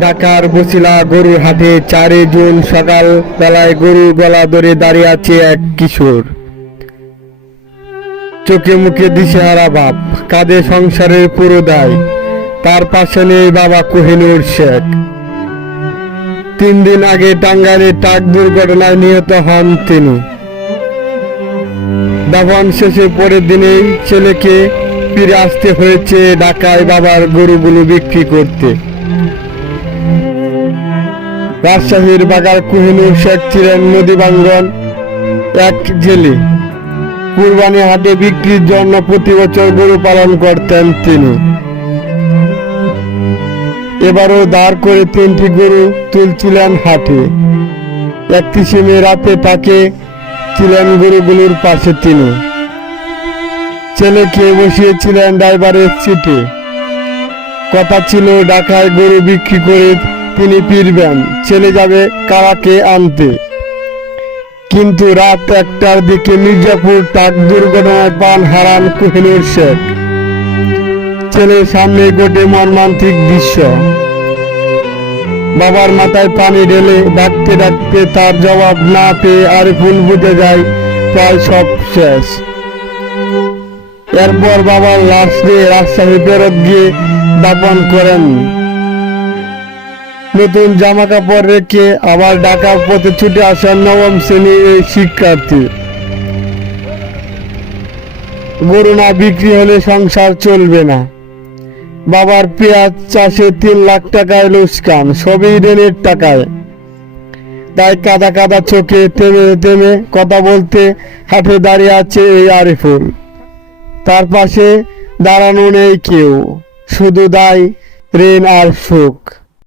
ঢাকার বসিলা গরুর হাটে চারই জুন সকাল বেলায় গরুর গলা ধরে দাঁড়িয়ে আছে এক কিশোর। চোখে মুখে দিশেহারা বাপ, কাঁধে সংসারের পুরো দায়, তার পাশে নেই বাবা কোহিনুর শেখ। তিন দিন আগে টাঙ্গাইলে ট্রাক দুর্ঘটনায় নিহত হন তিনি। দাফন শেষে পরের দিনে ছেলেকে ফিরে আসতে হয়েছে ঢাকায় বাবার গরুগুলো বিক্রি করতে। রাজশাহীর বাগার কুহিনুর শেখ ছিলেন নদীবাঙ্গন এক জেলে। কুরবানি হাটে বিক্রির জন্য প্রতি বছর গরু পালন করতেন তিনি। এবারও দাঁড় করে তিনটি গরু তুলছিলেন হাটে। একত্রিশে মে রাতে তাকে ছিলেন গরুগুলোর পাশে তিনি। ছেলেকে বসিয়েছিলেন ড্রাইভারের সিটে। কথা ছিল ঢাকায় গরু বিক্রি করে তিনি ফিরবেন ছেলে যাবে কারাকে আনতে। কিন্তু রাত একটার দিকে মির্জাপুর ট্রাক দুর্ঘটনায় প্রাণ হারান কোহিনুর শেখ। ছেলের সামনে ঘটে মর্মান্তিক দৃশ্য। বাবার মাথায় পানি ঢেলে ডাকতে ডাকতে তার জবাব না পেয়ে আর ভুল বুঝে যায়, প্রায় সব শেষ। এরপর বাবার লাশ দিয়ে রাজশাহী ফেরত গিয়ে দাপন করেন। নতুন জামা কাপড় রেখে আবার ঢাকার পথে ছুটে আসেন নবম শ্রেণির এই শিক্ষার্থী। গরু না বিক্রি হলে সংসার চলবে না। বাবার পেঁয়াজ চাষে তিন লাখ টাকায় লোসকান সবই ঋণের টাকায়। তাই কাদা কাদা চোখে থেমে থেমে কথা বলতে হাটে দাঁড়িয়ে আছে এই আরিফুল। তার পাশে দাঁড়ানো নেই কেউ, শুধু দায়, ঋণ আর সুখ।